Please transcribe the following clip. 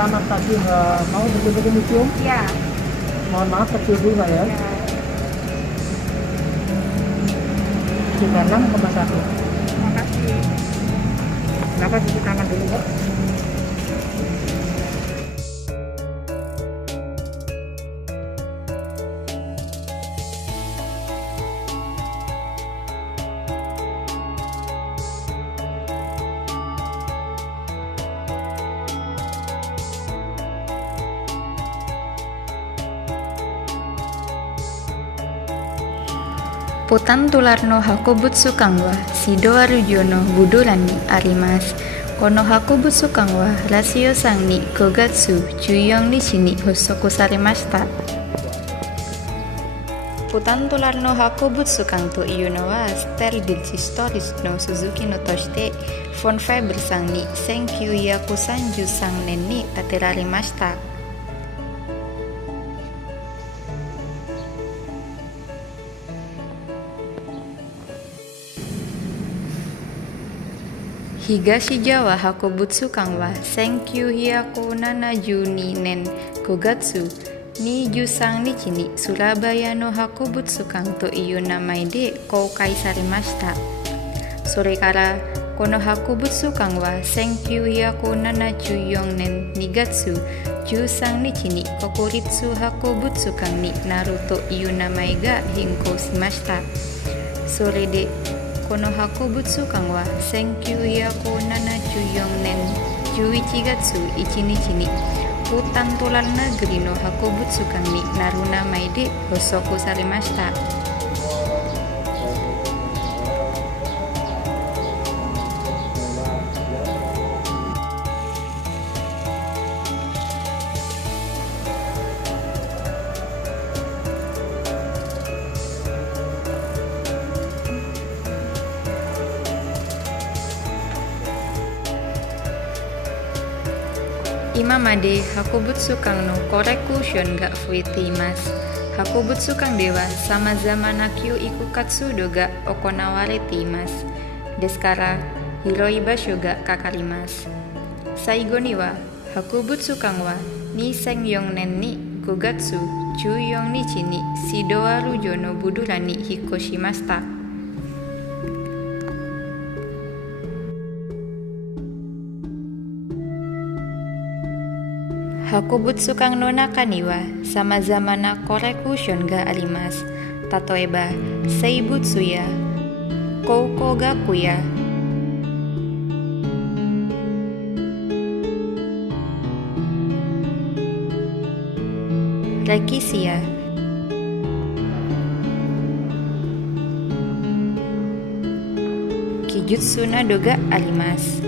Selamat pagi Mbak, mau berkunjung ke museum? Iya. Mohon maaf kecil dulu Mbak ya. Ya. Sekitar 6,1. Terima kasih. Kenapa cuci tangan dulu Mbak? Putan tularno hakobutsu kangwa Sido Arujyono Budurani arimas. Kono hakobutsu kangwa rasio sang ni kogatsu juyong ni shini hosoku sarimashita. Putan tularno hakobutsu kang to iyo no wa style historis no Suzuki no toshite fon fiber sang ni 1933年に建てられました。Higashijawa Hakobutsu wa Senkyu Hyakunajuju nen Kogatsu ni Jusang Nichi ni Surabaya no Hakobutsu to iyo namae de koukai sarimashita. それからこの博物館は1974年2月13日に国立博物館になるという名前が変更しました。それでこの博物館は1974年11月1日にHutan Tular Negeri no Hakobutsukan ni naru namae de hosoku sarimashita. Imamade Hakobutsukan no korekusyon ga fuite imasu. Hakobutsukan de wa samazama na kyou ikukatsudo ga okonawarete imasu. Desu kara hiroi basho ga kakarimasu. Saigo ni wa Hakobutsukan wa 2004年に5月14日にシドアル城のブドゥラに引っ越しました。Hakobutsukan no naka ni wa samazama na korekusyon ga arimasu. Tatoeba, seibutsu ya, koukou gaku ya, rekishi ya, kijutsu na do ga arimasu.